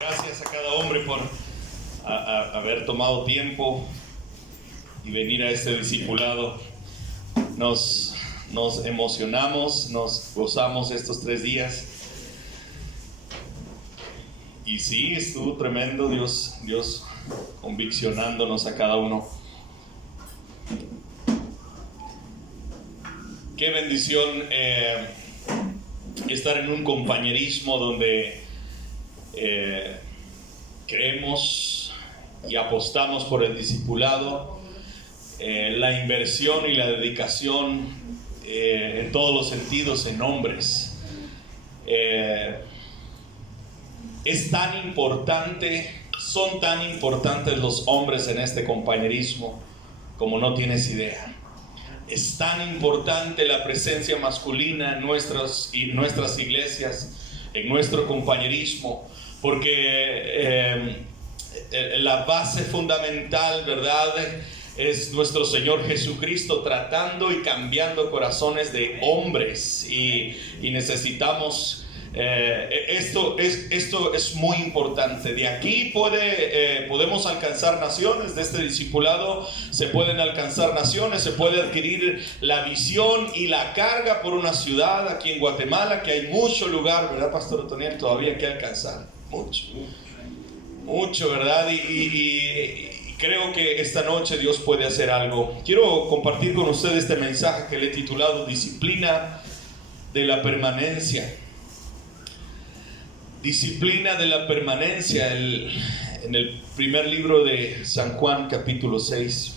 Gracias a cada hombre por haber tomado tiempo y venir a este discipulado. Nos emocionamos, nos gozamos estos 3 días. Y sí, estuvo tremendo, Dios conviccionándonos a cada uno. Qué bendición estar en un compañerismo donde creemos y apostamos por el discipulado, la inversión y la dedicación en todos los sentidos en hombres. Es tan importante, son tan importantes los hombres en este compañerismo como no tienes idea. Es tan importante la presencia masculina en nuestras iglesias, en nuestro compañerismo, porque la base fundamental, ¿verdad?, es nuestro Señor Jesucristo tratando y cambiando corazones de hombres, y necesitamos esto es muy importante. De aquí podemos alcanzar naciones. De este discipulado se pueden alcanzar naciones, se puede adquirir la visión y la carga por una ciudad aquí en Guatemala, que hay mucho lugar, ¿verdad, Pastor Otoniel? Todavía hay que alcanzar mucho, ¿verdad? Y creo que esta noche Dios puede hacer algo. Quiero compartir con ustedes este mensaje que le he titulado Disciplina de la Permanencia. Disciplina de la permanencia, en el primer libro de San Juan, capítulo 6.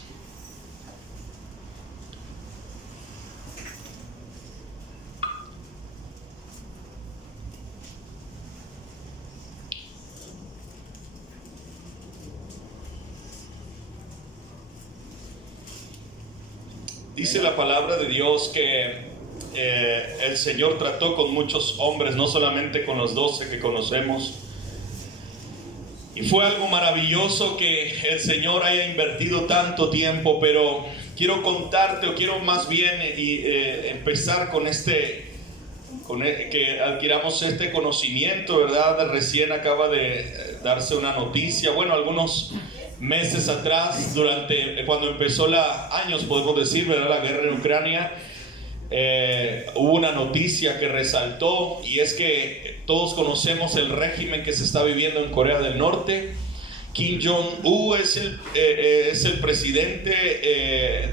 Dice la palabra de Dios que el Señor trató con muchos hombres, no solamente con los 12 que conocemos. Y fue algo maravilloso que el Señor haya invertido tanto tiempo, pero quiero contarte, o quiero más bien empezar con que adquiramos este conocimiento, ¿verdad? Recién acaba de darse una noticia, bueno, algunos meses atrás, cuando empezó años podemos decir, ¿verdad?, la guerra en Ucrania. Hubo una noticia que resaltó, y es que todos conocemos el régimen que se está viviendo en Corea del Norte. Kim Jong-un es el presidente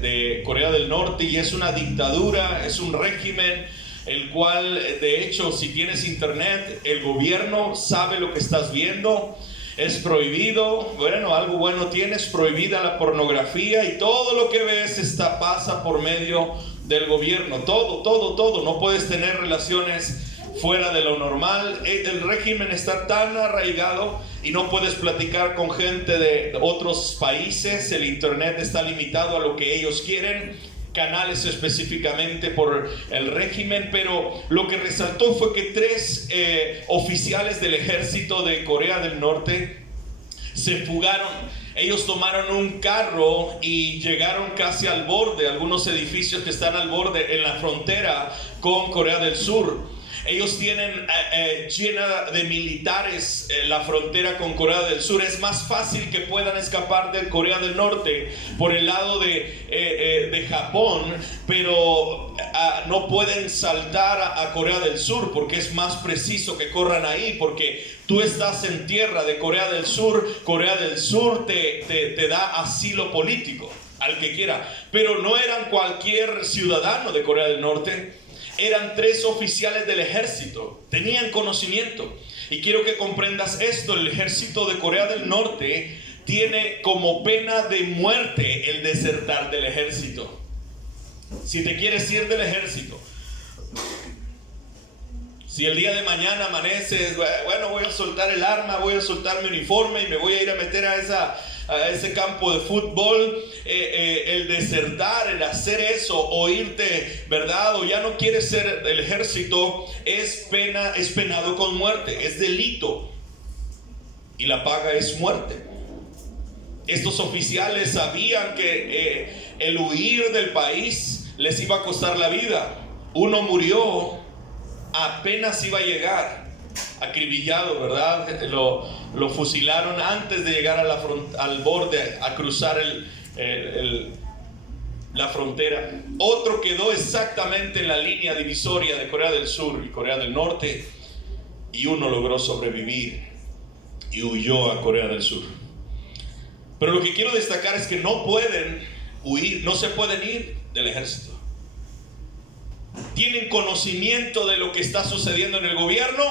de Corea del Norte, y es una dictadura, es un régimen el cual, de hecho, si tienes internet, el gobierno sabe lo que estás viendo. Es prohibido, bueno, algo bueno tienes, prohibida la pornografía, y todo lo que ves pasa por medio del gobierno. Todo, no puedes tener relaciones fuera de lo normal. El régimen está tan arraigado y no puedes platicar con gente de otros países. El internet está limitado a lo que ellos quieren, canales específicamente por el régimen. Pero lo que resaltó fue que 3 oficiales del ejército de Corea del Norte se fugaron. Ellos tomaron un carro y llegaron casi al borde, algunos edificios que están al borde en la frontera con Corea del Sur. Ellos tienen llena de militares la frontera con Corea del Sur. Es más fácil que puedan escapar de Corea del Norte por el lado de Japón, pero no pueden saltar a Corea del Sur, porque es más preciso que corran ahí, porque tú estás en tierra de Corea del Sur. Corea del Sur te da asilo político al que quiera, pero no eran cualquier ciudadano de Corea del Norte. Eran 3 oficiales del ejército, tenían conocimiento. Y quiero que comprendas esto: el ejército de Corea del Norte tiene como pena de muerte el desertar del ejército. Si te quieres ir del ejército, si el día de mañana amaneces, bueno, voy a soltar el arma, voy a soltar mi uniforme y me voy a ir a meter a ese campo de fútbol, el desertar, el hacer eso, o irte, ¿verdad?, o ya no quieres ser del ejército, es penado con muerte, es delito, y la paga es muerte. Estos oficiales sabían que el huir del país les iba a costar la vida. Uno murió, apenas iba a llegar. acribillado, ¿verdad? Lo fusilaron antes de llegar al borde, a cruzar la frontera. Otro quedó exactamente en la línea divisoria de Corea del Sur y Corea del Norte, y uno logró sobrevivir y huyó a Corea del Sur. Pero lo que quiero destacar es que no pueden huir, no se pueden ir del ejército. Tienen conocimiento de lo que está sucediendo en el gobierno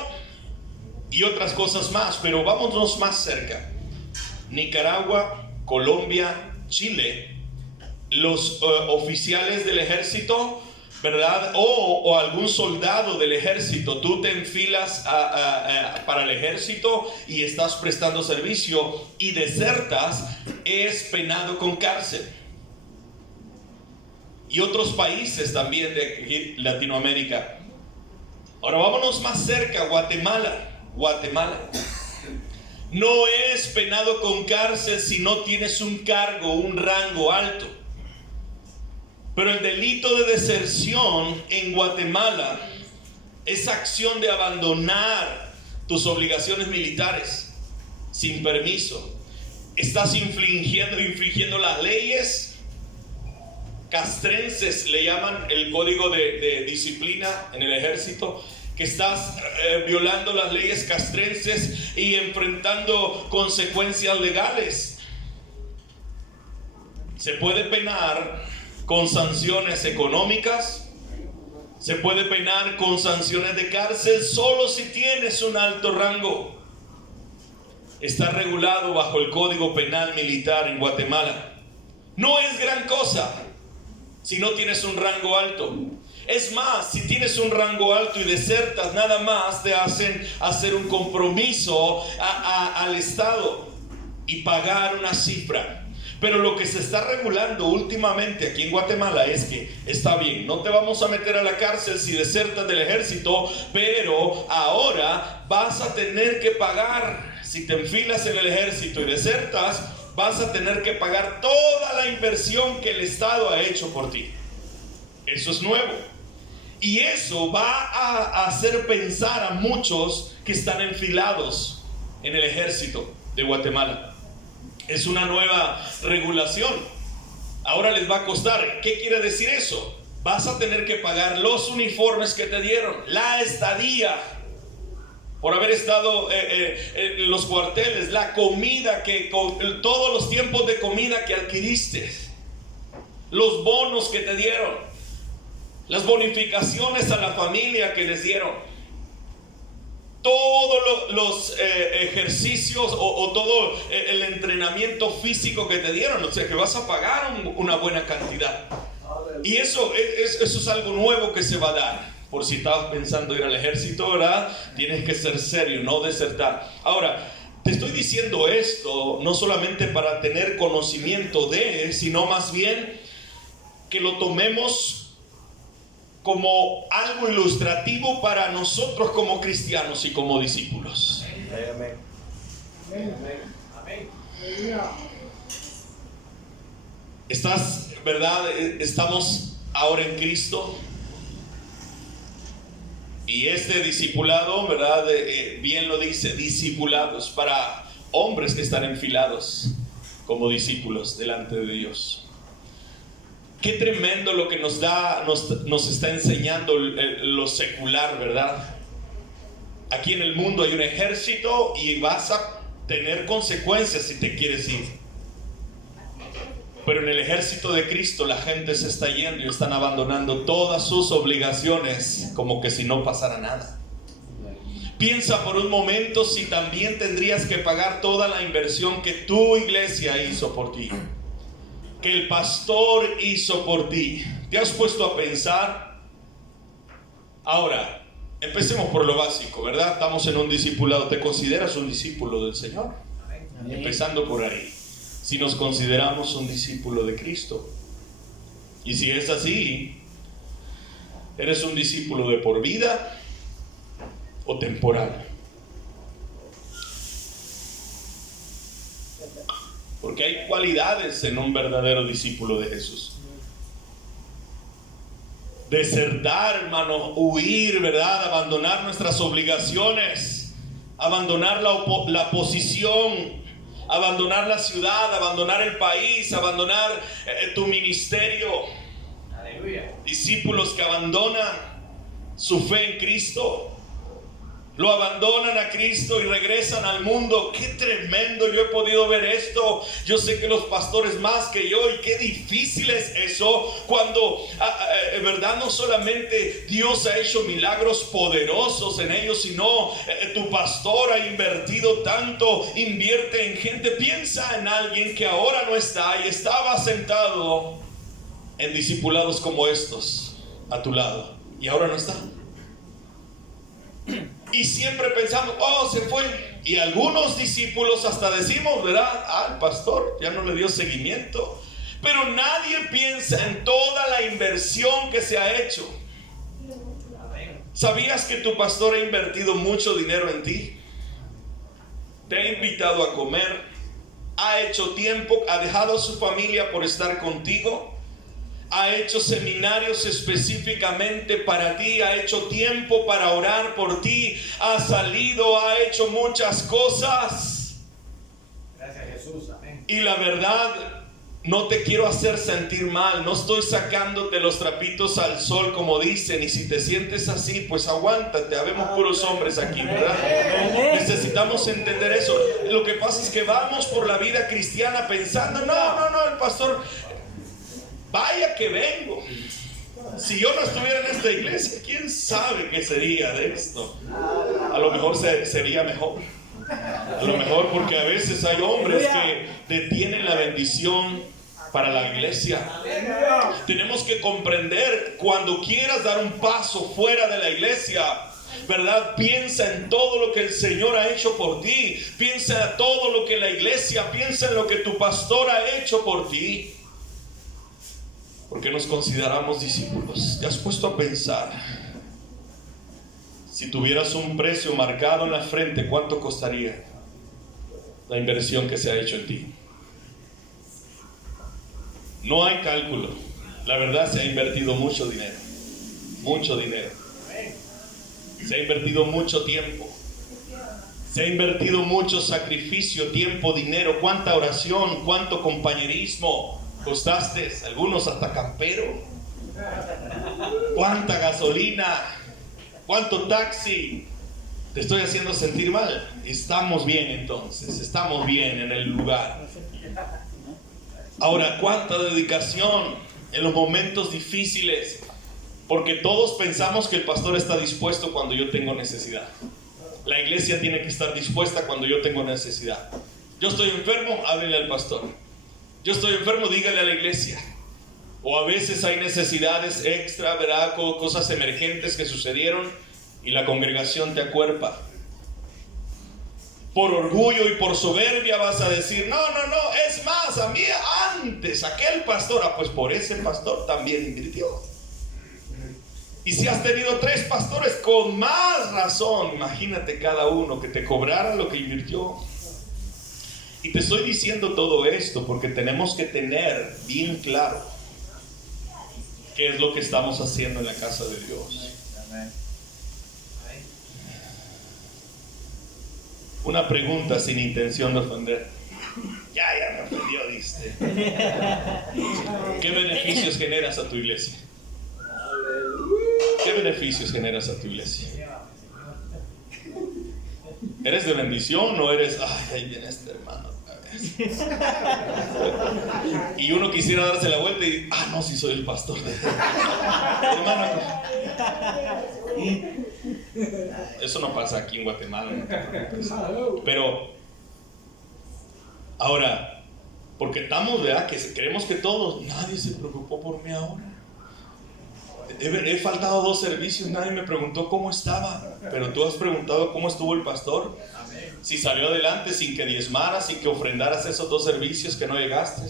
y otras cosas más, pero vámonos más cerca. Nicaragua, Colombia, Chile, los oficiales del ejército, ¿verdad? O algún soldado del ejército, tú te enfilas para el ejército y estás prestando servicio y desertas, es penado con cárcel. Y otros países también de Latinoamérica. Ahora vámonos más cerca, Guatemala. No es penado con cárcel si no tienes un cargo, un rango alto. Pero el delito de deserción en Guatemala es acción de abandonar tus obligaciones militares sin permiso. Estás infringiendo las leyes castrenses, le llaman el código de disciplina en el ejército, que estás violando las leyes castrenses y enfrentando consecuencias legales. Se puede penar con sanciones económicas, se puede penar con sanciones de cárcel solo si tienes un alto rango. Está regulado bajo el Código Penal Militar en Guatemala. No es gran cosa si no tienes un rango alto. Es más, si tienes un rango alto y desertas, nada más te hacen hacer un compromiso al Estado y pagar una cifra. Pero lo que se está regulando últimamente aquí en Guatemala es que está bien, no te vamos a meter a la cárcel si desertas del ejército, pero ahora vas a tener que pagar. Si te enfilas en el ejército y desertas, vas a tener que pagar toda la inversión que el Estado ha hecho por ti. Eso es nuevo. Y eso va a hacer pensar a muchos que están enfilados en el ejército de Guatemala. Es una nueva regulación. Ahora les va a costar. ¿Qué quiere decir eso? Vas a tener que pagar los uniformes que te dieron, la estadía por haber estado en los cuarteles, la comida, todos los tiempos de comida que adquiriste, los bonos que te dieron, las bonificaciones a la familia que les dieron, todos los ejercicios o todo el entrenamiento físico que te dieron. O sea que vas a pagar una buena cantidad. Y eso es algo nuevo que se va a dar. Por si estabas pensando ir al ejército, ¿verdad? Tienes que ser serio, no desertar. Ahora, te estoy diciendo esto no solamente para tener conocimiento de, sino más bien que lo tomemos como algo ilustrativo para nosotros como cristianos y como discípulos. Amén. Amén. ¿Estás, verdad? Estamos ahora en Cristo. Y este discipulado, ¿verdad? Bien lo dice, discipulados, para hombres que están enfilados como discípulos delante de Dios. Qué tremendo lo que nos está enseñando lo secular, ¿verdad? Aquí en el mundo hay un ejército y vas a tener consecuencias si te quieres ir. Pero en el ejército de Cristo la gente se está yendo y están abandonando todas sus obligaciones como que si no pasara nada. Piensa por un momento si también tendrías que pagar toda la inversión que tu iglesia hizo por ti, que el pastor hizo por ti. ¿Te has puesto a pensar? Ahora, empecemos por lo básico, ¿verdad? Estamos en un discipulado. ¿Te consideras un discípulo del Señor? Amén. Empezando por ahí. Si nos consideramos un discípulo de Cristo. Y si es así, ¿eres un discípulo de por vida o temporal? Porque hay cualidades en un verdadero discípulo de Jesús. Desertar, hermano, huir, ¿verdad? Abandonar nuestras obligaciones abandonar la posición, abandonar la ciudad, abandonar el país, abandonar tu ministerio. Aleluya. Discípulos que abandonan su fe en Cristo, lo abandonan a Cristo y regresan al mundo. Qué tremendo, yo he podido ver esto. Yo sé que los pastores más que yo, y qué difícil es eso cuando, verdad, no solamente Dios ha hecho milagros poderosos en ellos, sino tu pastor ha invertido tanto, invierte en gente. Piensa en alguien que ahora no está y estaba sentado en discipulados como estos a tu lado y ahora no está. Y siempre pensamos, oh, se fue. Y algunos discípulos hasta decimos, ¿verdad? El pastor ya no le dio seguimiento. Pero nadie piensa en toda la inversión que se ha hecho. ¿Sabías que tu pastor ha invertido mucho dinero en ti? Te ha invitado a comer, ha hecho tiempo, ha dejado a su familia por estar contigo. Ha hecho seminarios específicamente para ti, ha hecho tiempo para orar por ti, ha salido, ha hecho muchas cosas. Gracias, Jesús. Amén. Y la verdad, no te quiero hacer sentir mal, no estoy sacándote los trapitos al sol como dicen, y si te sientes así, pues aguántate, habemos puros hombres aquí, ¿verdad? Necesitamos entender eso. Lo que pasa es que vamos por la vida cristiana pensando, no, el pastor... Vaya que vengo. Si yo no estuviera en esta iglesia, ¿quién sabe qué sería de esto? A lo mejor sería mejor. A lo mejor, porque a veces hay hombres que detienen la bendición para la iglesia. Tenemos que comprender, cuando quieras dar un paso fuera de la iglesia, ¿verdad? Piensa en todo lo que el Señor ha hecho por ti. Piensa en todo lo que la iglesia, piensa en lo que tu pastor ha hecho por ti. Porque nos consideramos discípulos. ¿Te has puesto a pensar? Si tuvieras un precio marcado en la frente, ¿cuánto costaría la inversión que se ha hecho en ti? No hay cálculo. La verdad, se ha invertido mucho dinero. Mucho dinero. Se ha invertido mucho tiempo. Se ha invertido mucho sacrificio, tiempo, dinero. Cuánta oración, cuánto compañerismo. Costaste, algunos hasta campero. Cuánta gasolina, cuánto taxi. Te estoy haciendo sentir mal. Estamos bien entonces, estamos bien en el lugar. Ahora, cuánta dedicación en los momentos difíciles, porque todos pensamos que el pastor está dispuesto cuando yo tengo necesidad. La iglesia tiene que estar dispuesta cuando yo tengo necesidad. Yo estoy enfermo, háblele al pastor. Yo estoy enfermo, dígale a la iglesia. O a veces hay necesidades extra, ¿verdad? Cosas emergentes que sucedieron y la congregación te acuerpa. Por orgullo y por soberbia vas a decir, no, es más, a mí antes, aquel pastor, pues por ese pastor también invirtió. Y si has tenido 3 pastores, con más razón, imagínate cada uno que te cobrara lo que invirtió. Y te estoy diciendo todo esto porque tenemos que tener bien claro qué es lo que estamos haciendo en la casa de Dios. Una pregunta sin intención de ofender. Ya me ofendió, dice. ¿Qué beneficios generas a tu iglesia? ¿Qué beneficios generas a tu iglesia? ¿Eres de bendición o eres, ahí viene este hermano otra vez? Y uno quisiera darse la vuelta y, no, sí soy el pastor. Hermano, eso no pasa aquí en Guatemala, no te preocupes. Pero, ahora, porque estamos, ¿verdad? Que creemos que todos, nadie se preocupó por mí ahora. He faltado 2 servicios, nadie me preguntó cómo estaba, pero tú has preguntado cómo estuvo el pastor. Si salió adelante sin que diezmaras, sin que ofrendaras esos 2 servicios que no llegaste.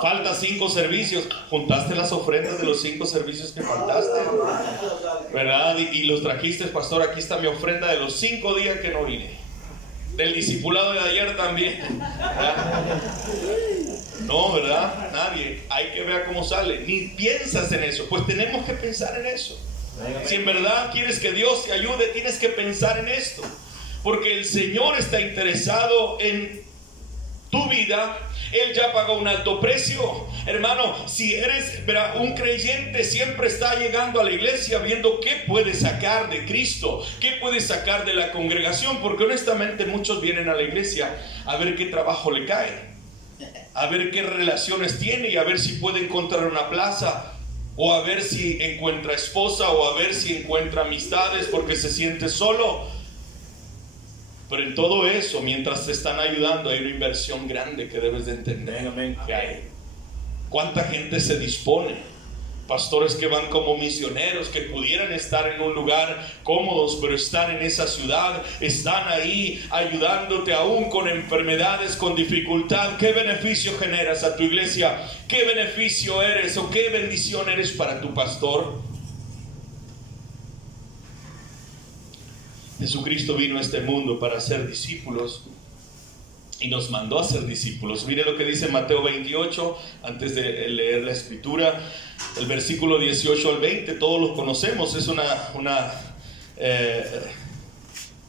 Falta 5 servicios, juntaste las ofrendas de los 5 servicios que faltaste, ¿verdad? Y los trajiste, pastor, aquí está mi ofrenda de los 5 días que no vine. Del discipulado de ayer también, ¿verdad? No, ¿verdad? Nadie. Hay que ver cómo sale. Ni piensas en eso. Pues tenemos que pensar en eso. Si en verdad quieres que Dios te ayude, tienes que pensar en esto. porque el Señor está interesado en tu vida. Él ya pagó un alto precio. Hermano, si eres un creyente, siempre está llegando a la iglesia viendo qué puede sacar de Cristo, qué puede sacar de la congregación, porque honestamente muchos vienen a la iglesia a ver qué trabajo le cae, a ver qué relaciones tiene y a ver si puede encontrar una plaza, o a ver si encuentra esposa, o a ver si encuentra amistades porque se siente solo. Pero en todo eso, mientras te están ayudando, hay una inversión grande que debes de entender. Amén. Que hay. ¿Cuánta gente se dispone? Pastores que van como misioneros, que pudieran estar en un lugar cómodos, pero están en esa ciudad, están ahí ayudándote aún con enfermedades, con dificultad. ¿Qué beneficio generas a tu iglesia? ¿Qué beneficio eres o qué bendición eres para tu pastor? Jesucristo vino a este mundo para ser discípulos y nos mandó a ser discípulos. Mire lo que dice Mateo 28, antes de leer la escritura, el versículo 18 al 20, todos lo conocemos, es una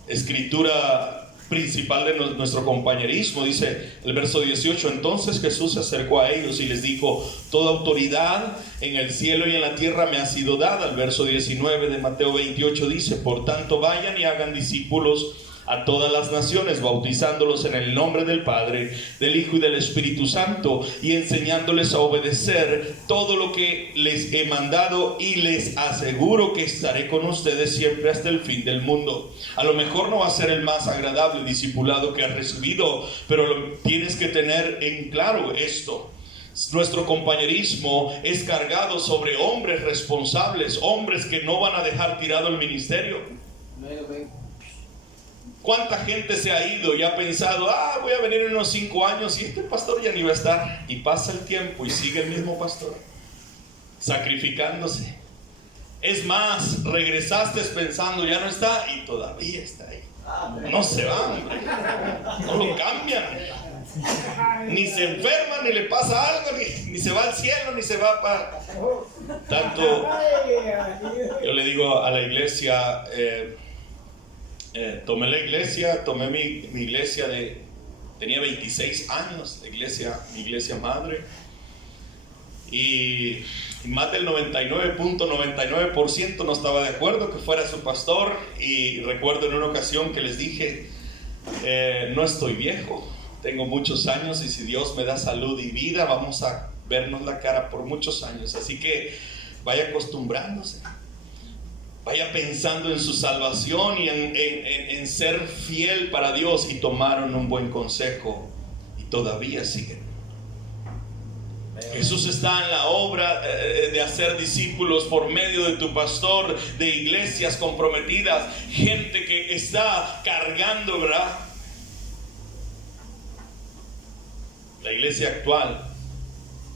escritura principal de nuestro compañerismo. Dice el verso 18: entonces Jesús se acercó a ellos y les dijo: toda autoridad en el cielo y en la tierra me ha sido dada. El verso 19 de Mateo 28 dice: por tanto vayan y hagan discípulos a todas las naciones, bautizándolos en el nombre del Padre, del Hijo y del Espíritu Santo, y enseñándoles a obedecer todo lo que les he mandado, y les aseguro que estaré con ustedes siempre hasta el fin del mundo. A lo mejor no va a ser el más agradable discipulado que has recibido, pero tienes que tener en claro esto: nuestro compañerismo es cargado sobre hombres responsables, hombres que no van a dejar tirado el ministerio. ¿Cuánta gente se ha ido y ha pensado: voy a venir en unos 5 años y este pastor ya ni va a estar? Y pasa el tiempo y sigue el mismo pastor sacrificándose. Es más, regresaste pensando ya no está y todavía está ahí. No se va, hombre. No lo cambian. Ni se enferma, ni le pasa algo, ni se va al cielo, ni se va para... Tanto, yo le digo a la iglesia... tomé mi iglesia tenía 26 años, mi iglesia madre, y más del 99.99% no estaba de acuerdo que fuera su pastor. Y recuerdo en una ocasión que les dije: no estoy viejo, tengo muchos años, y si Dios me da salud y vida, vamos a vernos la cara por muchos años, así que vaya acostumbrándose. Vaya pensando en su salvación y en ser fiel para Dios. Y tomaron un buen consejo y todavía siguen. Jesús está en la obra de hacer discípulos por medio de tu pastor, de iglesias comprometidas, gente que está cargando, ¿verdad? La iglesia actual,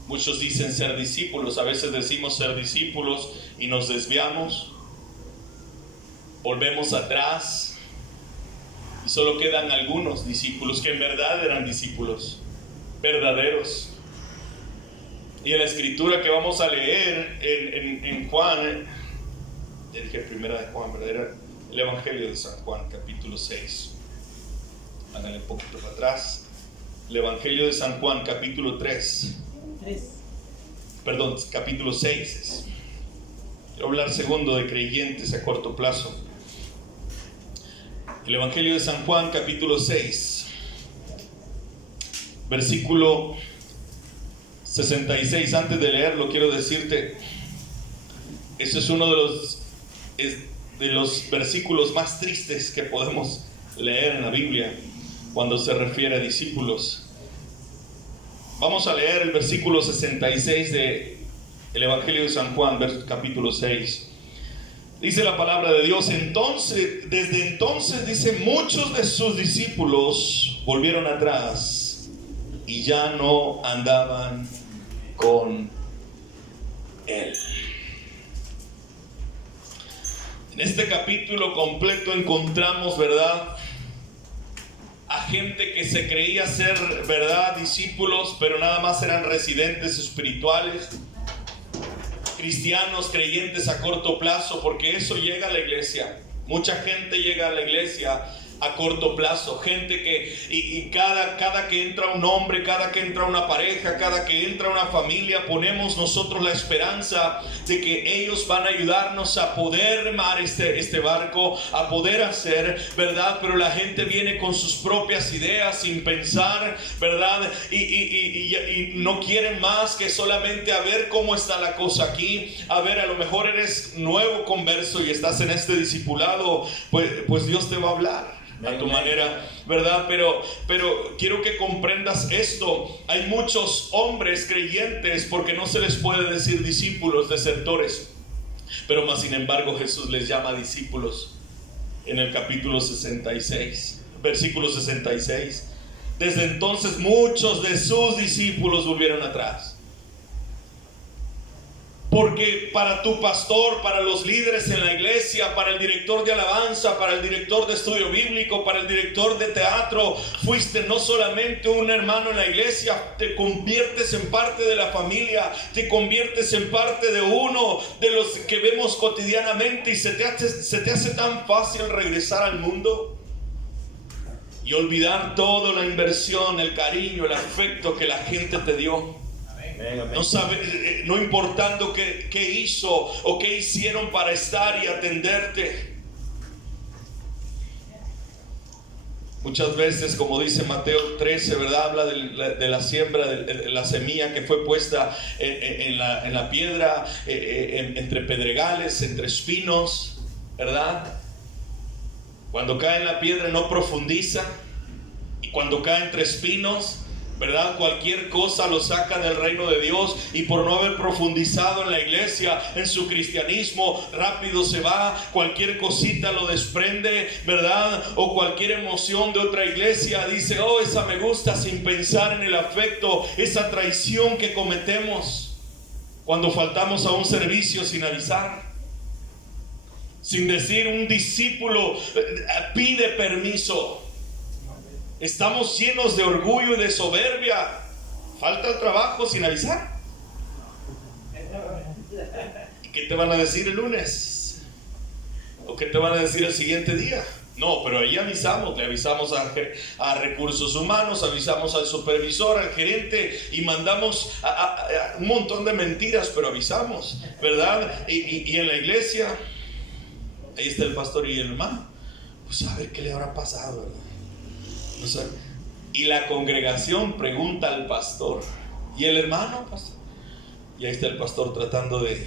muchos dicen ser discípulos, a veces decimos ser discípulos y nos desviamos. Volvemos atrás y solo quedan algunos discípulos que en verdad eran discípulos verdaderos. Y en la escritura que vamos a leer en Juan, dije primera de Juan, ¿verdad? Era el Evangelio de San Juan, capítulo 6. Háganle un poquito para atrás. El Evangelio de San Juan, capítulo 3. Perdón, capítulo 6. Quiero hablar segundo de creyentes a corto plazo. El Evangelio de San Juan, capítulo 6, versículo 66. Antes de leerlo, quiero decirte, este es uno de los versículos más tristes que podemos leer en la Biblia cuando se refiere a discípulos. Vamos a leer el versículo 66 del Evangelio de San Juan, capítulo 6. Dice la palabra de Dios: desde entonces, dice, muchos de sus discípulos volvieron atrás y ya no andaban con él. En este capítulo completo encontramos, ¿verdad?, a gente que se creía ser, ¿verdad?, discípulos, pero nada más eran residentes espirituales. Cristianos, creyentes a corto plazo, porque eso llega a la iglesia. Mucha gente llega a la iglesia a corto plazo, gente que y cada que entra un hombre, cada que entra una pareja, cada que entra una familia, ponemos nosotros la esperanza de que ellos van a ayudarnos a poder remar este barco, a poder hacer, ¿verdad? Pero la gente viene con sus propias ideas sin pensar, ¿verdad? Y no quieren más que solamente a ver cómo está la cosa aquí. A ver, a lo mejor eres nuevo converso y estás en este discipulado, pues Dios te va a hablar a tu manera, ¿verdad? Pero quiero que comprendas esto. Hay muchos hombres creyentes, porque no se les puede decir discípulos, desertores, pero más sin embargo Jesús les llama discípulos en el capítulo 66, versículo 66. Desde entonces muchos de sus discípulos volvieron atrás. Porque para tu pastor, para los líderes en la iglesia, para el director de alabanza, para el director de estudio bíblico, para el director de teatro, fuiste no solamente un hermano en la iglesia, te conviertes en parte de la familia, te conviertes en parte de uno de los que vemos cotidianamente, y se te hace tan fácil regresar al mundo y olvidar toda la inversión, el cariño, el afecto que la gente te dio. No importando qué hizo o qué hicieron para estar y atenderte. Muchas veces, como dice Mateo 13, ¿verdad? Habla de la siembra, de la semilla que fue puesta en la piedra, entre pedregales, entre espinos, ¿verdad? Cuando cae en la piedra no profundiza, y cuando cae entre espinos, ¿verdad? Cualquier cosa lo saca del reino de Dios, y por no haber profundizado en la iglesia, en su cristianismo, rápido se va. Cualquier cosita lo desprende, ¿verdad? O cualquier emoción de otra iglesia dice, oh, esa me gusta, sin pensar en el afecto, esa traición que cometemos cuando faltamos a un servicio sin avisar, sin decir. Un discípulo pide permiso. Estamos llenos de orgullo y de soberbia. Falta el trabajo sin avisar. ¿Y qué te van a decir el lunes? ¿O qué te van a decir el siguiente día? No, pero ahí avisamos. Le avisamos a recursos humanos, avisamos al supervisor, al gerente, y mandamos a un montón de mentiras, pero avisamos, ¿verdad? Y en la iglesia, ahí está el pastor y el hermano. Pues a ver qué le habrá pasado, ¿verdad? O sea, y la congregación pregunta al pastor, ¿y el hermano, pastor? Y ahí está el pastor tratando de,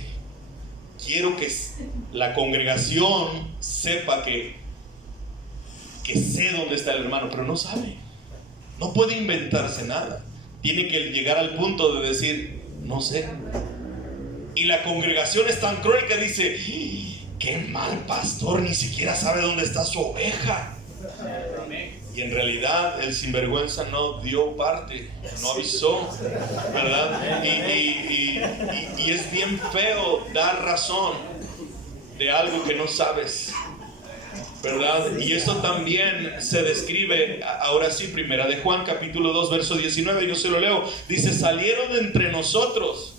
quiero que la congregación sepa que sé dónde está el hermano, pero no sabe, no puede inventarse nada, tiene que llegar al punto de decir, no sé. Y la congregación es tan cruel que dice, qué mal pastor, ni siquiera sabe dónde está su oveja. Y en realidad el sinvergüenza no dio parte, no avisó, ¿verdad? Y es bien feo dar razón de algo que no sabes, ¿verdad? Y esto también se describe, ahora sí, primera de Juan, capítulo 2, verso 19, yo se lo leo. Dice, salieron de entre nosotros.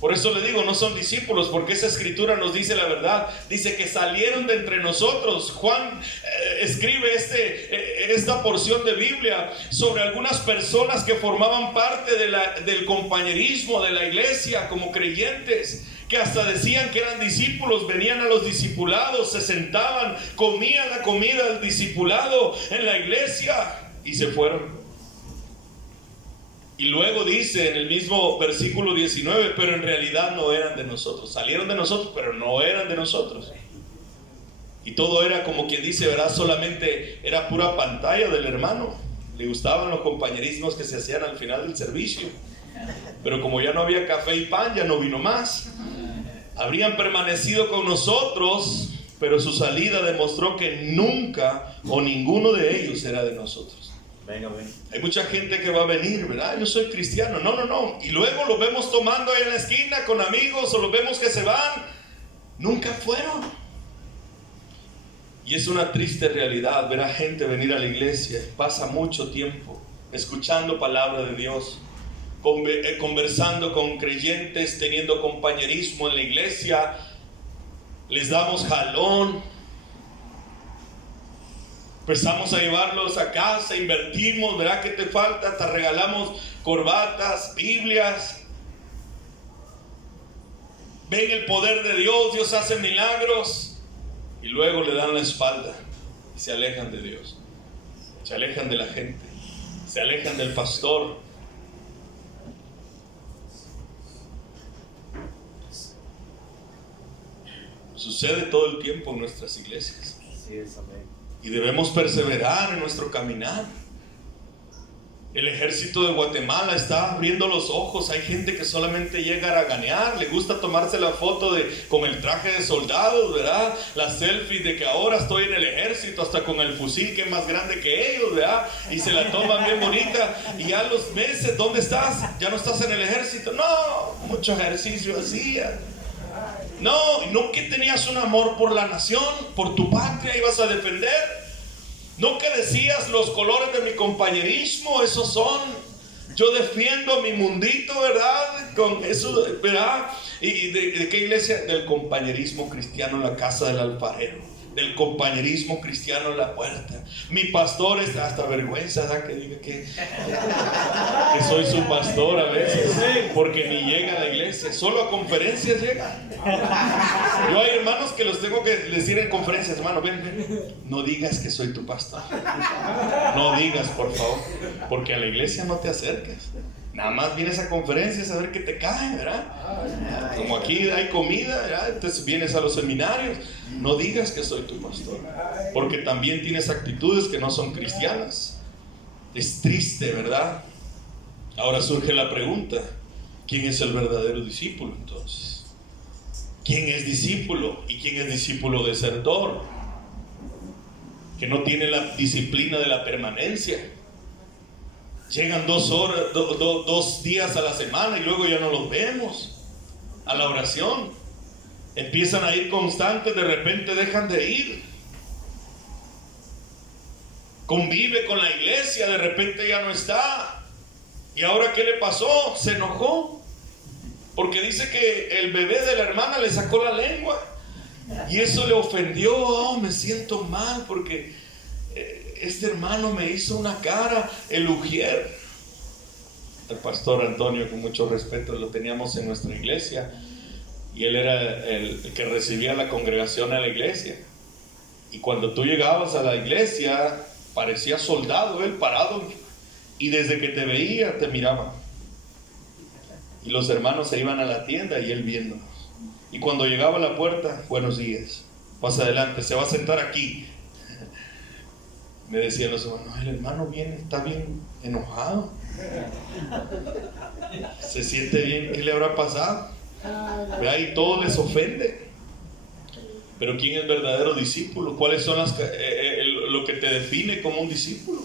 Por eso le digo, no son discípulos, porque esa escritura nos dice la verdad. Dice que salieron de entre nosotros. Juan escribe esta porción de Biblia sobre algunas personas que formaban parte del compañerismo de la iglesia como creyentes, que hasta decían que eran discípulos, venían a los discipulados, se sentaban, comían la comida del discipulado en la iglesia y se fueron. Y luego dice en el mismo versículo 19, pero en realidad no eran de nosotros. Salieron de nosotros, pero no eran de nosotros. Y todo era como quien dice, ¿verdad? Solamente era pura pantalla del hermano. Le gustaban los compañerismos que se hacían al final del servicio. Pero como ya no había café y pan, ya no vino más. Habrían permanecido con nosotros, pero su salida demostró que nunca o ninguno de ellos era de nosotros. Hay mucha gente que va a venir, ¿verdad? Yo soy cristiano. No. Y luego los vemos tomando ahí en la esquina con amigos, o los vemos que se van. Nunca fueron. Y es una triste realidad ver a gente venir a la iglesia. Pasa mucho tiempo escuchando palabra de Dios, conversando con creyentes, teniendo compañerismo en la iglesia. Les damos jalón. Empezamos a llevarlos a casa, invertimos, ¿verdad? ¿Qué te falta? Te regalamos corbatas, Biblias. Ven el poder de Dios, Dios hace milagros. Y luego le dan la espalda y se alejan de Dios. Se alejan de la gente. Se alejan del pastor. Sucede todo el tiempo en nuestras iglesias. Y debemos perseverar en nuestro caminar. El ejército de Guatemala está abriendo los ojos. Hay gente que solamente llega a ganear. Le gusta tomarse la foto con el traje de soldados, ¿verdad? La selfie de que ahora estoy en el ejército, hasta con el fusil que es más grande que ellos, ¿verdad? Y se la toman bien bonita. Y ya a los meses, ¿dónde estás? ¿Ya no estás en el ejército? No, mucho ejercicio hacía. No, no que tenías un amor por la nación, por tu patria, ibas a defender. No que decías los colores de mi compañerismo, esos son. Yo defiendo mi mundito, ¿verdad? Con eso, ¿verdad? ¿Y de qué iglesia? Del compañerismo cristiano en la casa del alfarero. Del compañerismo cristiano en la puerta. Mi pastor está hasta vergüenza, ¿verdad? Que diga que soy su pastor a veces, porque ni llega a la iglesia, solo a conferencias llega. Yo hay hermanos que los tengo que decir en conferencias: hermano, ven, no digas que soy tu pastor. No digas, por favor, porque a la iglesia no te acerques. Nada más vienes a conferencias a ver qué te cae, ¿verdad? Como aquí hay comida, ¿verdad? Entonces vienes a los seminarios. No digas que soy tu pastor, porque también tienes actitudes que no son cristianas. Es triste, ¿verdad? Ahora surge la pregunta: ¿quién es el verdadero discípulo entonces? ¿Quién es discípulo y quién es discípulo desertor? Que no tiene la disciplina de la permanencia. Llegan 2 horas, 2 días a la semana y luego ya no los vemos a la oración. Empiezan a ir constantes, de repente dejan de ir. Convive con la iglesia, de repente ya no está. ¿Y ahora qué le pasó? Se enojó porque dice que el bebé de la hermana le sacó la lengua y eso le ofendió. Oh, me siento mal porque este hermano me hizo una cara. El ujier, el pastor Antonio, con mucho respeto, lo teníamos en nuestra iglesia y él era el que recibía a la congregación a la iglesia. Y cuando tú llegabas a la iglesia parecía soldado él parado, y desde que te veía te miraba. Y los hermanos se iban a la tienda y él viéndonos. Y cuando llegaba a la puerta: buenos días, pasa adelante, se va a sentar aquí. Me decían los hermanos: el hermano viene, está bien enojado, se siente bien, ¿qué le habrá pasado? Y todo les ofende. Pero ¿quién es verdadero discípulo? ¿Cuáles son lo que te define como un discípulo?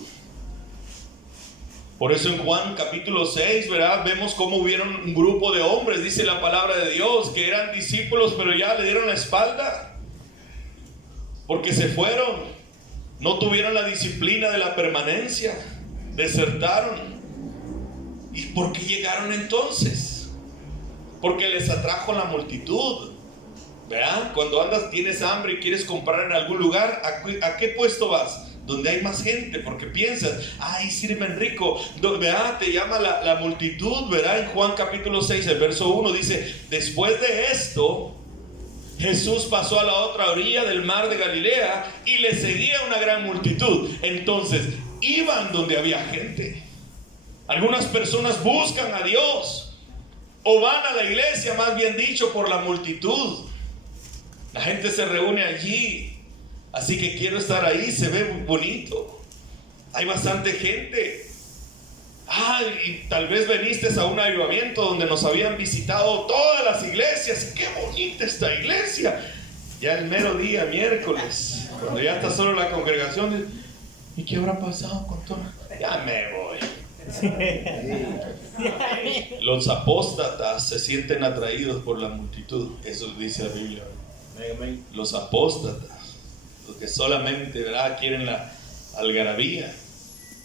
Por eso en Juan capítulo 6, ¿verdad? Vemos cómo hubieron un grupo de hombres, dice la palabra de Dios, que eran discípulos pero ya le dieron la espalda, porque se fueron, no tuvieron la disciplina de la permanencia, desertaron. ¿Y por qué llegaron entonces? Porque les atrajo la multitud, ¿verdad? Cuando andas, tienes hambre y quieres comprar en algún lugar, ¿a qué puesto vas? Donde hay más gente, porque piensas: ay, sirven rico, ¿verdad? Te llama la multitud, ¿verdad? En Juan capítulo 6, el verso 1 dice: después de esto, Jesús pasó a la otra orilla del mar de Galilea y le seguía una gran multitud. Entonces, iban donde había gente. Algunas personas buscan a Dios, o van a la iglesia, más bien dicho, por la multitud. La gente se reúne allí. Así que quiero estar ahí, se ve bonito. Hay bastante gente. Y tal vez viniste a un avivamiento donde nos habían visitado todas las iglesias. ¡Qué bonita esta iglesia! Ya el mero día, miércoles, cuando ya está solo la congregación, ¿y qué habrá pasado con todo? Ya me voy. Los apóstatas se sienten atraídos por la multitud. Eso dice la Biblia. Los apóstatas, los que solamente, ¿verdad?, quieren la algarabía,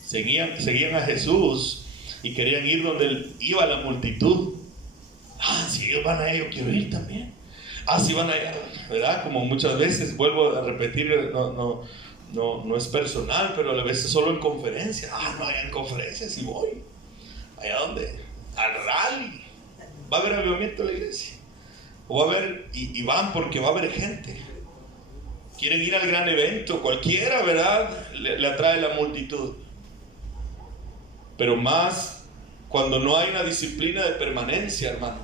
seguían a Jesús y querían ir donde él iba la multitud. Si ellos van allá, yo quiero ir también. Si van allá, ¿verdad? Como muchas veces, vuelvo a repetir, no es personal, pero a veces solo en conferencia. No, allá en conferencias sí voy. ¿Allá dónde? Al rally. Va a haber avivamiento en la iglesia. O va a haber, y van porque va a haber gente. Quieren ir al gran evento, cualquiera, ¿verdad? Le atrae la multitud. Pero más cuando no hay una disciplina de permanencia, hermano.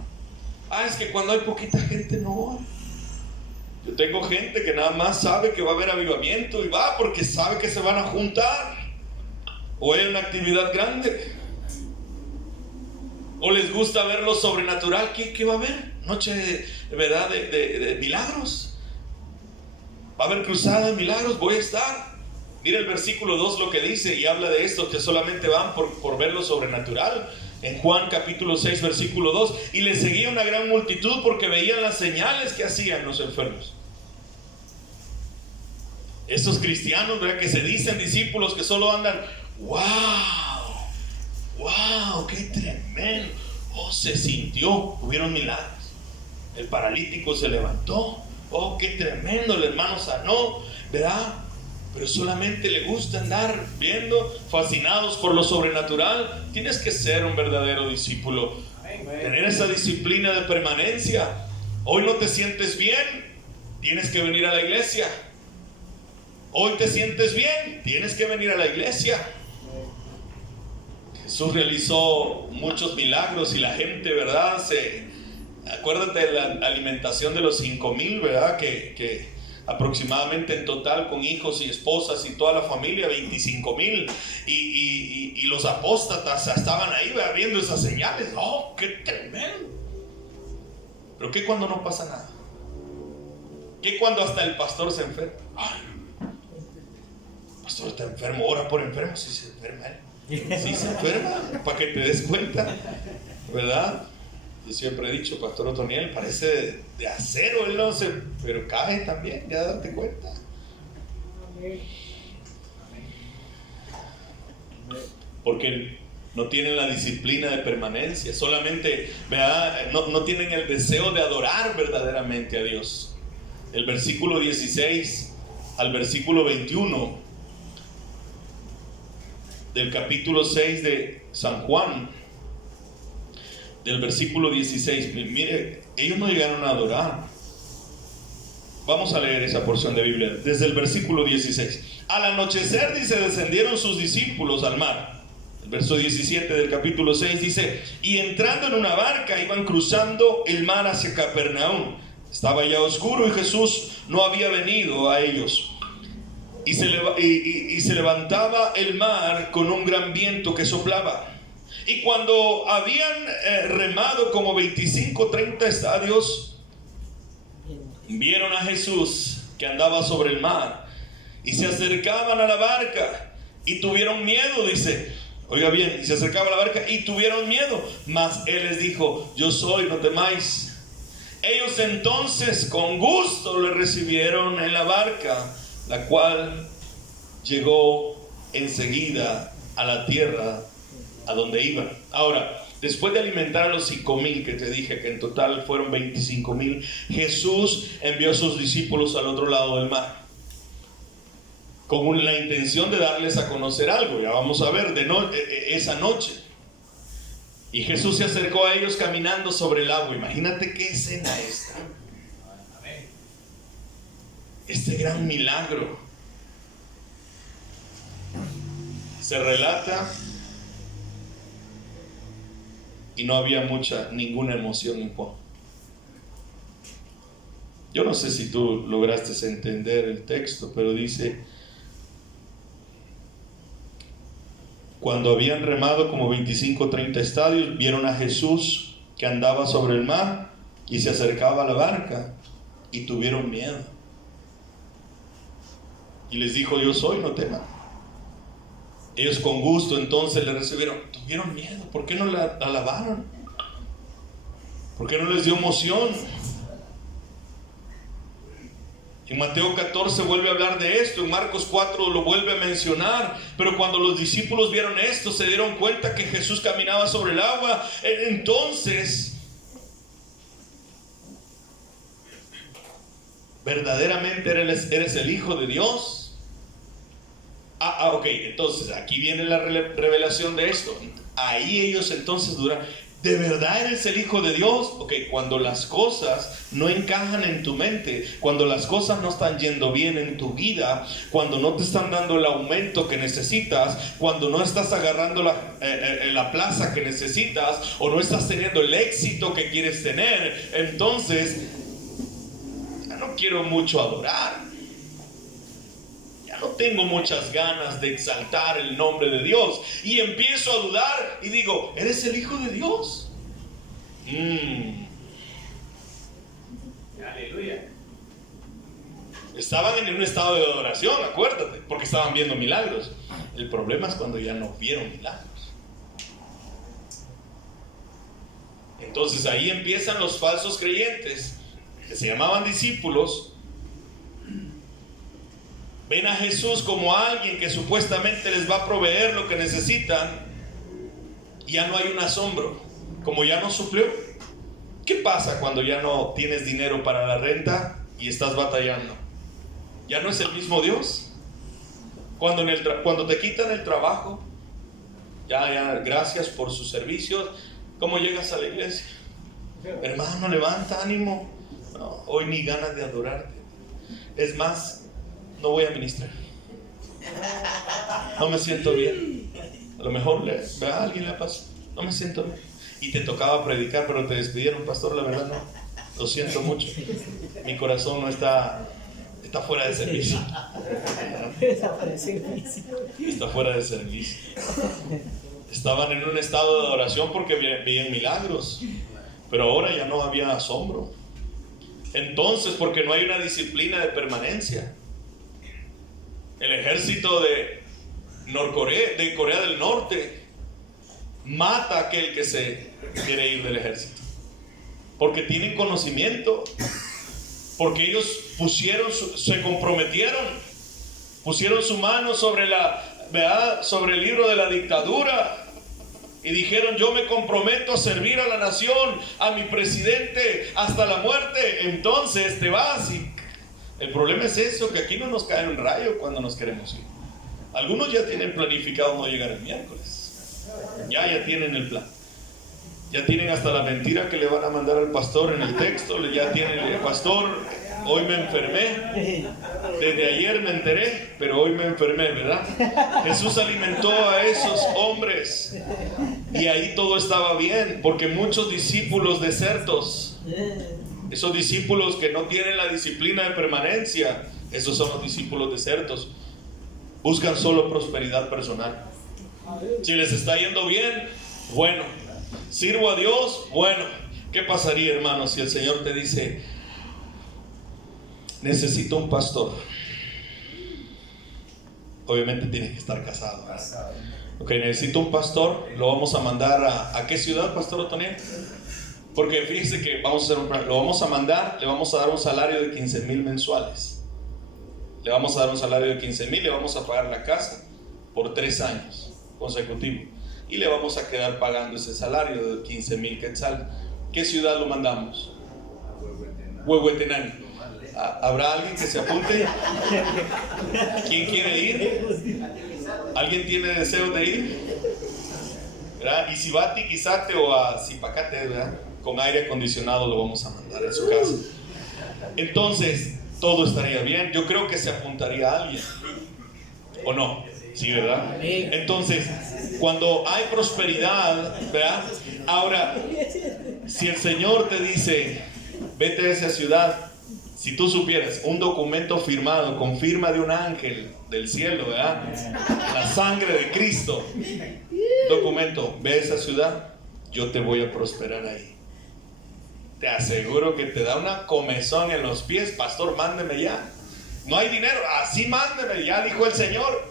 Es que cuando hay poquita gente no voy. Yo tengo gente que nada más sabe que va a haber avivamiento y va porque sabe que se van a juntar. O hay una actividad grande. O les gusta ver lo sobrenatural. ¿Qué va a haber? Noche, ¿verdad? De milagros. Va a haber cruzada de milagros. Voy a estar. Mira el versículo 2 lo que dice, y habla de esto, que solamente van por ver lo sobrenatural. En Juan capítulo 6 versículo 2, y le seguía una gran multitud porque veían las señales que hacían los enfermos. Esos cristianos, ¿verdad?, que se dicen discípulos, que solo andan, wow, qué tremendo. Se sintió, hubieron milagros. El paralítico se levantó. Qué tremendo, el hermano sanó, ¿verdad? Pero solamente le gusta andar viendo, fascinados por lo sobrenatural. Tienes que ser un verdadero discípulo. Tener esa disciplina de permanencia. Hoy no te sientes bien, tienes que venir a la iglesia. Hoy te sientes bien, tienes que venir a la iglesia. Jesús realizó muchos milagros y la gente, ¿verdad? Acuérdate de la alimentación de los 5,000, ¿verdad? Que aproximadamente en total, con hijos y esposas y toda la familia, 25,000, y los apóstatas estaban ahí viendo esas señales. ¡Qué tremendo! Pero ¿qué cuando no pasa nada? ¿Qué cuando hasta el pastor se enferma? El pastor está enfermo, ora por enfermo. Si se enferma él, si se enferma, para que te des cuenta, ¿verdad? Yo siempre he dicho, Pastor Otoniel parece de acero, él no se, pero cae también, ya date cuenta. Porque no tienen la disciplina de permanencia, solamente, ¿verdad? No tienen el deseo de adorar verdaderamente a Dios. El versículo 16 al versículo 21 del capítulo 6 de San Juan, del versículo 16, mire, ellos no llegaron a adorar. Vamos a leer esa porción de Biblia, desde el versículo 16. Al anochecer, dice, descendieron sus discípulos al mar. El verso 17 del capítulo 6 dice, y entrando en una barca, iban cruzando el mar hacia Capernaum. Estaba ya oscuro y Jesús no había venido a ellos. Y se levantaba el mar con un gran viento que soplaba. Y cuando habían remado como 25, 30 estadios, vieron a Jesús que andaba sobre el mar y se acercaban a la barca y tuvieron miedo, dice. Oiga bien, y se acercaban a la barca y tuvieron miedo, mas Él les dijo, yo soy, no temáis. Ellos entonces con gusto le recibieron en la barca, la cual llegó enseguida a la tierra a donde iban. Ahora, después de alimentar a los 5,000, que te dije que en total fueron 25,000, Jesús envió a sus discípulos al otro lado del mar, con la intención de darles a conocer algo. Ya vamos a ver esa noche. Y Jesús se acercó a ellos caminando sobre el agua. Imagínate qué escena esta. Este gran milagro se relata y no había ninguna emoción en Juan. Yo no sé si tú lograste entender el texto, pero dice, cuando habían remado como 25, 30 estadios, vieron a Jesús que andaba sobre el mar y se acercaba a la barca y tuvieron miedo. Y les dijo, yo soy, no teman. Ellos con gusto entonces le recibieron. Tuvieron miedo. ¿Por qué no la alabaron? ¿Por qué no les dio emoción? En Mateo 14 vuelve a hablar de esto. En Marcos 4 lo vuelve a mencionar. Pero cuando los discípulos vieron esto, se dieron cuenta que Jesús caminaba sobre el agua. Entonces, verdaderamente eres el Hijo de Dios. Ok, entonces aquí viene la revelación de esto. Ahí ellos entonces duran. ¿De verdad eres el Hijo de Dios? Ok, cuando las cosas no encajan en tu mente, cuando las cosas no están yendo bien en tu vida, cuando no te están dando el aumento que necesitas, cuando no estás agarrando la plaza que necesitas, o no estás teniendo el éxito que quieres tener, entonces ya no quiero mucho adorar. No tengo muchas ganas de exaltar el nombre de Dios. Y empiezo a dudar y digo, ¿eres el Hijo de Dios? Aleluya. Estaban en un estado de adoración, acuérdate, porque estaban viendo milagros. El problema es cuando ya no vieron milagros. Entonces ahí empiezan los falsos creyentes, que se llamaban discípulos. Ven a Jesús como alguien que supuestamente les va a proveer lo que necesitan. Y ya no hay un asombro. Como ya no suplió. ¿Qué pasa cuando ya no tienes dinero para la renta y estás batallando? ¿Ya no es el mismo Dios? Cuando te quitan el trabajo, ya gracias por sus servicios. ¿Cómo llegas a la iglesia? Hermano, levanta ánimo. No, hoy ni ganas de adorarte. Es más, no voy a ministrar. No me siento bien. A lo mejor a alguien le pasó. No me siento bien. Y te tocaba predicar, pero te despidieron, pastor. La verdad no. Lo siento mucho. Mi corazón no está fuera de servicio. Está fuera de servicio. Estaban en un estado de adoración porque veían milagros, pero ahora ya no había asombro. Entonces, porque no hay una disciplina de permanencia. El ejército de Corea del Norte mata a aquel que se quiere ir del ejército, porque tienen conocimiento, porque ellos se comprometieron, pusieron su mano sobre el libro de la dictadura y dijeron: yo me comprometo a servir a la nación, a mi presidente hasta la muerte. Entonces te vas. Y el problema es eso, que aquí no nos cae un rayo cuando nos queremos ir. Algunos ya tienen planificado no llegar el miércoles. Ya tienen el plan. Ya tienen hasta la mentira que le van a mandar al pastor en el texto. Ya tienen el pastor: hoy me enfermé. Desde ayer me enteré, pero hoy me enfermé, ¿verdad? Jesús alimentó a esos hombres y ahí todo estaba bien, porque muchos discípulos desertos, esos discípulos que no tienen la disciplina de permanencia, esos son los discípulos desertos. Buscan solo prosperidad personal. Si les está yendo bien, bueno. Sirvo a Dios, bueno. ¿Qué pasaría, hermano, si el Señor te dice: necesito un pastor? Obviamente tienes que estar casado, ¿verdad? Ok, necesito un pastor. Lo vamos a mandar ¿a qué ciudad, pastor Otoniel? Porque fíjese que vamos a hacer un plan. Lo vamos a mandar, le vamos a dar un salario de 15,000 mensuales. Le vamos a dar un salario de 15,000, le vamos a pagar la casa por 3 años consecutivos. Y le vamos a quedar pagando ese salario de 15,000 quetzal. ¿Qué ciudad lo mandamos? Huehuetenango. ¿Habrá alguien que se apunte? ¿Quién quiere ir? ¿Alguien tiene deseo de ir? ¿Verdad? Y si va a Tiquizate o a Zipacate, ¿verdad?, con aire acondicionado, lo vamos a mandar a su casa. Entonces, todo estaría bien. Yo creo que se apuntaría a alguien, ¿o no? Sí, ¿verdad? Entonces, cuando hay prosperidad, ¿verdad? Ahora, si el Señor te dice: vete a esa ciudad, si tú supieras, un documento firmado con firma de un ángel del cielo, ¿verdad?, la sangre de Cristo, documento: ve a esa ciudad, yo te voy a prosperar ahí. Te aseguro que te da una comezón en los pies. Pastor, mándeme ya. No hay dinero, así mándeme, ya dijo el Señor.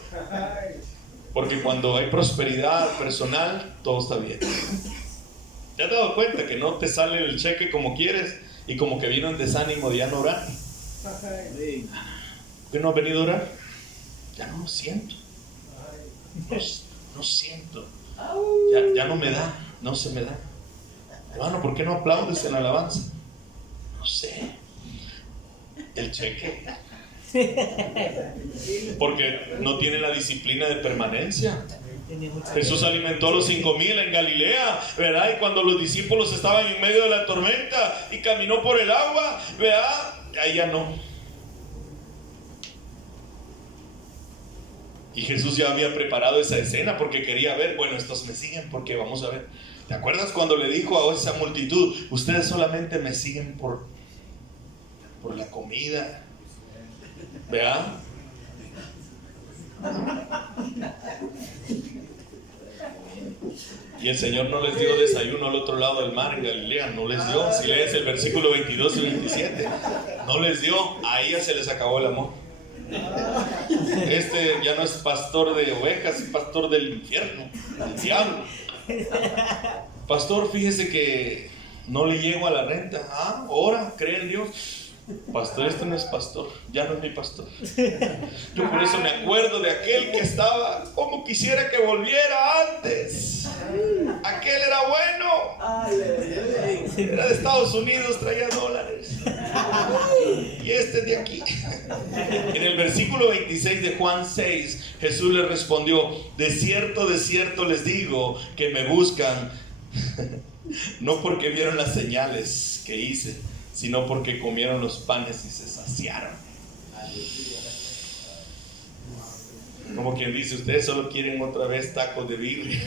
Porque cuando hay prosperidad personal, todo está bien. ¿Te has dado cuenta que no te sale el cheque como quieres y como que viene un desánimo de ya no orar? ¿Qué no has venido a orar? Ya no lo siento. No siento. Ya no me da, no se me da. Hermano, ¿por qué no aplaudes en la alabanza? No sé. El cheque. Porque no tienen la disciplina de permanencia. Jesús alimentó a los 5,000 en Galilea, ¿verdad? Y cuando los discípulos estaban en medio de la tormenta y caminó por el agua, ¿verdad? Ahí ya no. Y Jesús ya había preparado esa escena porque quería ver, bueno, estos me siguen porque vamos a ver. ¿Te acuerdas cuando le dijo a esa multitud, ustedes solamente me siguen por la comida? ¿Verdad? Y el Señor no les dio desayuno al otro lado del mar en Galilea, no les dio. Si lees el versículo 22 y 27, no les dio. Ahí ya se les acabó el amor. Este ya no es pastor de ovejas, es pastor del infierno, del diablo. Pastor, fíjese que no le llego a la renta. Ah, ora, cree en Dios. Pastor, este no es pastor, ya no es mi pastor. Yo por eso me acuerdo de aquel que estaba, como quisiera que volviera antes. Aquel era bueno, era de Estados Unidos, traía dólares. Y este de aquí. En el versículo 26 de Juan 6, Jesús le respondió, de cierto les digo que me buscan, no porque vieron las señales que hice, sino porque comieron los panes y se saciaron. Como quien dice, ustedes solo quieren otra vez tacos de birria.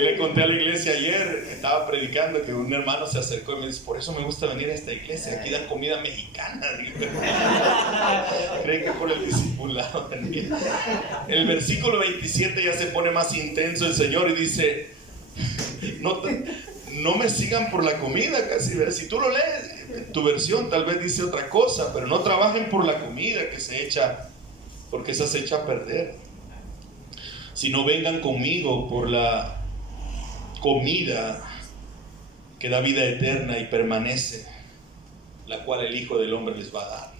Le conté a la iglesia ayer, estaba predicando, que un hermano se acercó y me dice, por eso me gusta venir a esta iglesia, aquí dan comida mexicana. Creen que por el discipulado también. El versículo 27 ya se pone más intenso el Señor y dice, no me sigan por la comida, casi. Si tú lo lees, tu versión tal vez dice otra cosa, pero no trabajen por la comida que se echa, porque esa se echa a perder. Sino vengan conmigo por la comida que da vida eterna y permanece, la cual el Hijo del Hombre les va a dar.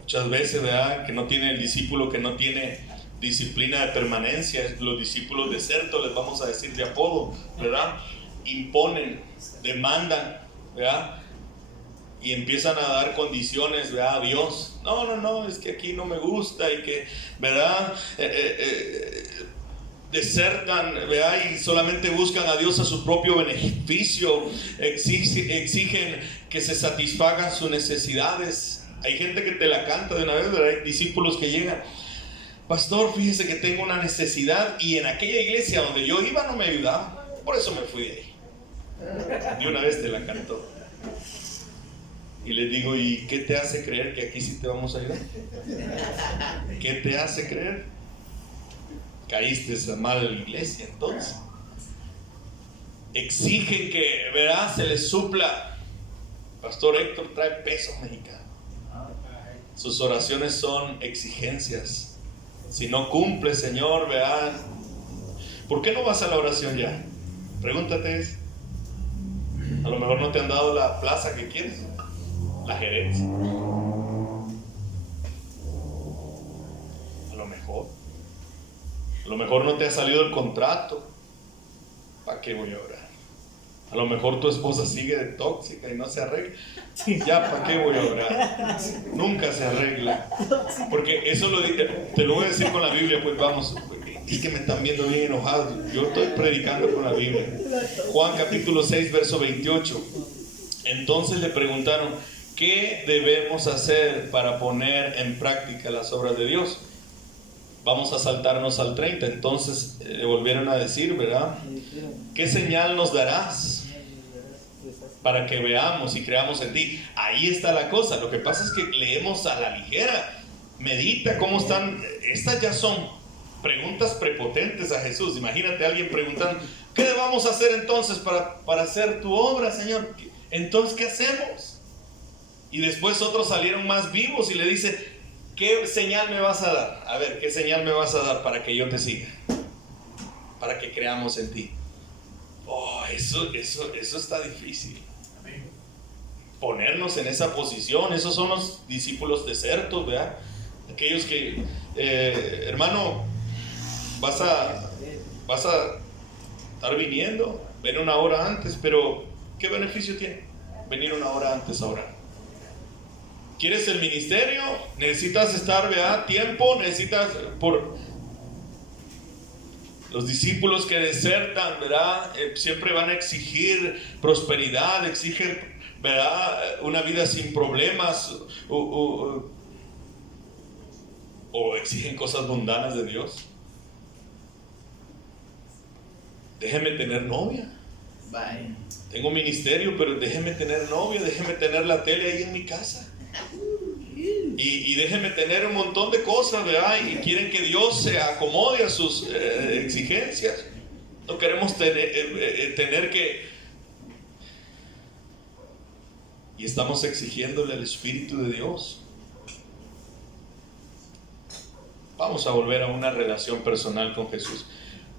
Muchas veces, ¿verdad?, que no tiene el discípulo que no tiene disciplina de permanencia, los discípulos desertos, les vamos a decir de apodo, ¿verdad? Imponen, demandan, ¿verdad? Y empiezan a dar condiciones, ¿verdad?, a Dios. No, es que aquí no me gusta y que, ¿verdad?, desertan, ¿verdad?, y solamente buscan a Dios a su propio beneficio, exigen que se satisfagan sus necesidades. Hay gente que te la canta de una vez, ¿verdad? Hay discípulos que llegan, pastor, fíjese que tengo una necesidad y en aquella iglesia donde yo iba no me ayudaba, por eso me fui de ahí. De una vez te la cantó. Y le digo, ¿y qué te hace creer que aquí sí te vamos a ayudar? ¿Qué te hace creer? Caíste en esa mala iglesia entonces. Exigen que, ¿verdad?, se les supla. Pastor Héctor trae pesos mexicanos. Sus oraciones son exigencias. Si no cumple, Señor, ¿verdad?, ¿por qué no vas a la oración ya? Pregúntate eso. A lo mejor no te han dado la plaza que quieres, la gerencia. A lo mejor no te ha salido el contrato. ¿Para qué voy a orar? A lo mejor tu esposa sigue de tóxica y no se arregla. Ya, ¿para qué voy a orar? Nunca se arregla. Porque eso te lo voy a decir con la Biblia, pues vamos. Es que me están viendo bien enojado. Yo estoy predicando con la Biblia. Juan capítulo 6, verso 28. Entonces le preguntaron, ¿qué debemos hacer para poner en práctica las obras de Dios? Vamos a saltarnos al 30. Entonces le volvieron a decir, ¿verdad?, ¿qué señal nos darás para que veamos y creamos en ti? Ahí está la cosa. Lo que pasa es que leemos a la ligera. Medita cómo están. Estas ya son preguntas prepotentes a Jesús. Imagínate a alguien preguntando, ¿qué debemos hacer entonces para hacer tu obra, Señor? Entonces, ¿qué hacemos? Y después otros salieron más vivos y le dice, ¿qué señal me vas a dar? A ver, ¿qué señal me vas a dar para que yo te siga? Para que creamos en ti. Oh, eso está difícil. Ponernos en esa posición. Esos son los discípulos desertos, ¿verdad? Aquellos que hermano, vas a estar viniendo, ven una hora antes, pero ¿qué beneficio tiene venir una hora antes a orar? ¿Quieres el ministerio? Necesitas estar, ¿verdad? Tiempo, necesitas, por los discípulos que desertan, ¿verdad? Siempre van a exigir prosperidad, exigen, ¿verdad? Una vida sin problemas, o exigen cosas mundanas de Dios. Déjeme tener novia. Bye. Tengo ministerio, pero déjeme tener novia, déjeme tener la tele ahí en mi casa. Y déjenme tener un montón de cosas, ¿verdad? Y quieren que Dios se acomode a sus exigencias. No queremos tener que... Y estamos exigiéndole al Espíritu de Dios. Vamos a volver a una relación personal con Jesús.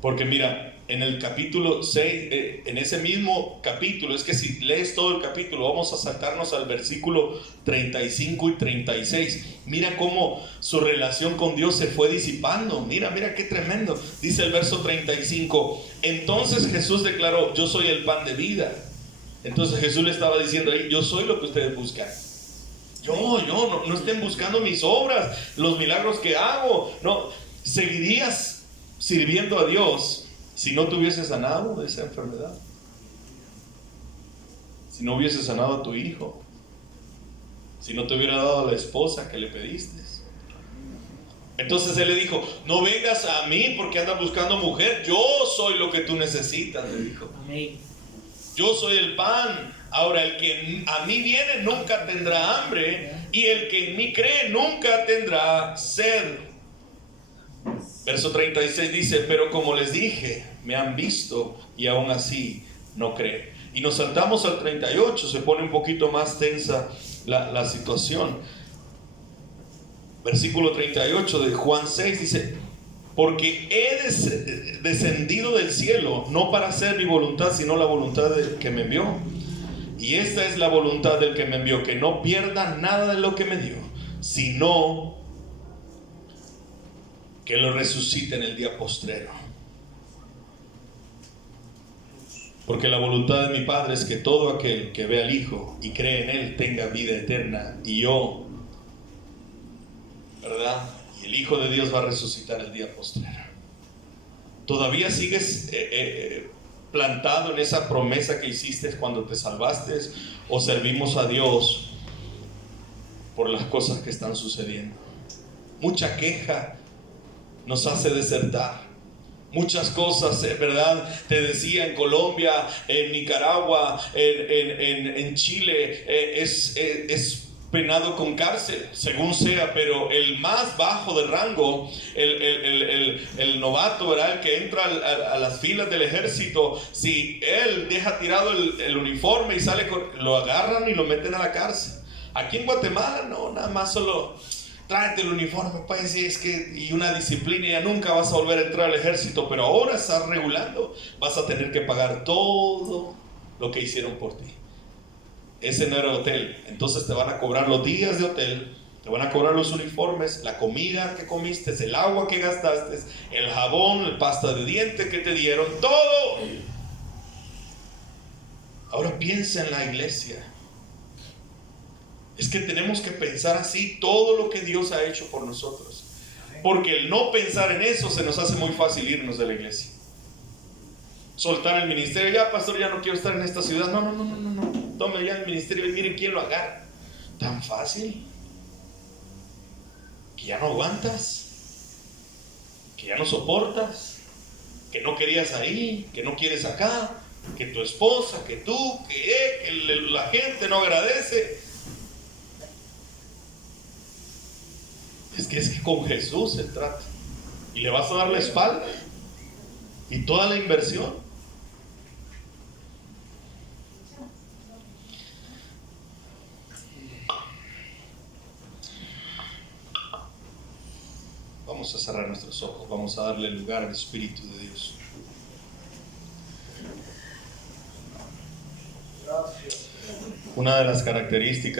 Porque mira, en el capítulo 6, en ese mismo capítulo, es que si lees todo el capítulo, vamos a saltarnos al versículo 35 y 36. Mira cómo su relación con Dios se fue disipando. Mira qué tremendo. Dice el verso 35: entonces Jesús declaró: yo soy el pan de vida. Entonces Jesús le estaba diciendo ahí: yo soy lo que ustedes buscan. No estén buscando mis obras, los milagros que hago. No, seguirías sirviendo a Dios si no te hubiese sanado de esa enfermedad, si no hubiese sanado a tu hijo, si no te hubiera dado a la esposa que le pediste. Entonces él le dijo: no vengas a mí porque andas buscando mujer, yo soy lo que tú necesitas, le dijo. Amén. Yo soy el pan. Ahora, el que a mí viene nunca tendrá hambre, y el que en mí cree nunca tendrá sed. Verso 36 dice: pero como les dije, me han visto y aún así no creen. Y nos saltamos al 38, se pone un poquito más tensa la situación. Versículo 38 de Juan 6 dice: porque he descendido del cielo, no para hacer mi voluntad, sino la voluntad del que me envió. Y esta es la voluntad del que me envió, que no pierda nada de lo que me dio, sino que lo resucite en el día postrero. Porque la voluntad de mi Padre es que todo aquel que ve al Hijo y cree en Él tenga vida eterna. Y yo, ¿verdad? Y el Hijo de Dios va a resucitar el día postrero. ¿Todavía sigues plantado en esa promesa que hiciste cuando te salvaste? ¿O servimos a Dios por las cosas que están sucediendo? Mucha queja nos hace desertar. Muchas cosas, ¿verdad? Te decía, en Colombia, en Nicaragua, en Chile, es penado con cárcel, según sea, pero el más bajo de rango, el novato, ¿verdad? El que entra a las filas del ejército, si él deja tirado el uniforme y sale, lo agarran y lo meten a la cárcel. Aquí en Guatemala, no, nada más solo... tráete el uniforme, pues, y una disciplina, y ya nunca vas a volver a entrar al ejército. Pero ahora estás regulando, vas a tener que pagar todo lo que hicieron por ti. Ese no era hotel, entonces te van a cobrar los días de hotel, te van a cobrar los uniformes, la comida que comiste, el agua que gastaste, el jabón, el pasta de dientes que te dieron, todo. Ahora piensa en la iglesia. Es que tenemos que pensar así todo lo que Dios ha hecho por nosotros. Porque el no pensar en eso se nos hace muy fácil irnos de la iglesia. Soltar el ministerio. Ya, pastor, ya no quiero estar en esta ciudad. No. Tome ya el ministerio y miren quién lo agarra. Tan fácil. Que ya no aguantas. Que ya no soportas. Que no querías ahí. Que no quieres acá. Que tu esposa, que tú, que la gente no agradece. Es que con Jesús se trata. Y le vas a dar la espalda y toda la inversión. Vamos a cerrar nuestros ojos. Vamos a darle lugar al Espíritu de Dios. Una de las características